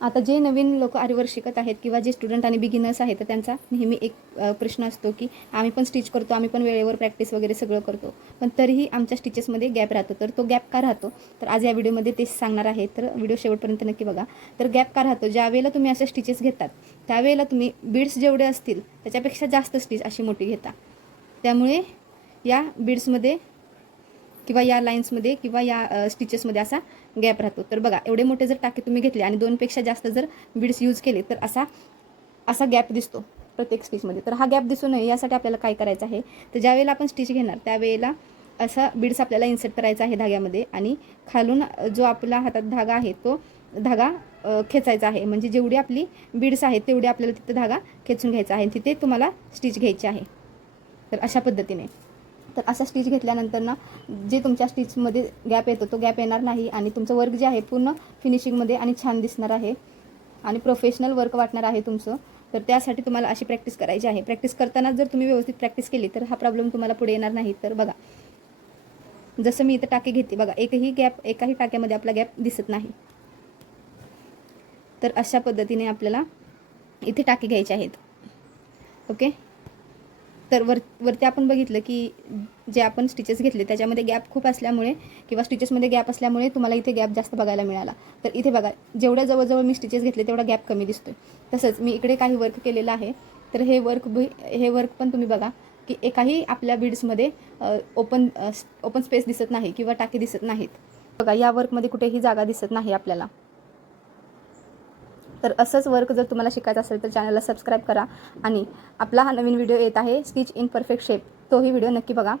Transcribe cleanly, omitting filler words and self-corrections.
आता जे नवीन लोक आरीवर्क शिकत आहेत किंवा जे स्टुडंट आणि बिगिनर्स आहेत तर त्यांचा नेहमी एक प्रश्न असतो की आम्ही पण स्टिच करतो, आम्ही पण वेळेवर प्रॅक्टिस वगैरे सगळं करतो, पण तरीही आमच्या स्टिचेसमध्ये गॅप राहतो. तर तो गॅप का राहतो, तर आज या व्हिडिओमध्ये तेच सांगणार आहे. तर व्हिडिओ शेवटपर्यंत नक्की बघा. तर गॅप का राहतो, ज्यावेळेला तुम्ही असे स्टिचेस घेतात त्यावेळेला तुम्ही बीड्स जेवढे असतील त्याच्यापेक्षा जास्त स्टिच अशी मोठी घेता. त्यामुळे या बीड्समध्ये किंवा या लाईन्समध्ये किंवा या स्टिचेसमध्ये असा गॅप राहतो. तर बघा, एवढे मोठे जर टाके तुम्ही घेतले आणि 2पेक्षा जास्त जर बीड्स यूज केले तर असा गॅप दिसतो प्रत्येक स्टिचमध्ये. तर हा गॅप दिसू नये यासाठी आपल्याला काय करायचं आहे, तर ज्यावेळेला आपण स्टिच घेणार त्यावेळेला असा बीड्स आपल्याला इन्सर्ट करायचा आहे धाग्यामध्ये आणि खालून जो आपला हातात धागा आहे तो धागा खेचायचा आहे. म्हणजे जेवढी आपली बीड्स आहेत तेवढी आपल्याला तिथे धागा खेचून घ्यायचा आहे, तिथे तुम्हाला स्टिच घ्यायची आहे. तर अशा पद्धतीने तर असा स्टिच घेतल्यानंतर ना जे तुमच्या स्टिचमध्ये गॅप येतो तो गॅप येणार नाही आणि तुमचं वर्क जे आहे पूर्ण फिनिशिंगमध्ये आणि छान दिसणार आहे आणि प्रोफेशनल वर्क वाटणार आहे तुमचं. तर त्यासाठी तुम्हाला अशी प्रॅक्टिस करायची आहे. प्रॅक्टिस करताना जर तुम्ही व्यवस्थित प्रॅक्टिस केली तर हा प्रॉब्लेम तुम्हाला पुढे येणार नाही. तर बघा, जसं मी इथं टाके घेते बघा, एकाही टाक्यामध्ये आपला गॅप दिसत नाही. तर अशा पद्धतीने आपल्याला इथे टाके घ्यायचे आहेत. ओके. तर वरती आपण बघितलं की जे आपण स्टिचेस घेतले त्याच्यामध्ये गॅप खूप असल्यामुळे किंवा स्टिचेसमध्ये गॅप असल्यामुळे तुम्हाला इथे गॅप जास्त बघायला मिळाला. तर इथे बघा, जेवढ्या जवळजवळ मी स्टिचेस घेतले तेवढा गॅप कमी दिसतोय. तसंच मी इकडे काही वर्क केलेलं आहे. तर हे वर्क पण तुम्ही बघा की एकाही आपल्या बीड्समध्ये ओपन स्पेस दिसत नाही किंवा टाके दिसत नाहीत. बघा, या वर्कमध्ये कुठेही जागा दिसत नाही आपल्याला. तर असंच वर्क जर तुम्हाला शिकायचं असेल तर चॅनलला सबस्क्राईब करा आणि आपला हा नवीन व्हिडिओ येत आहे स्टिच इन परफेक्ट शेप, तोही व्हिडिओ नक्की बघा.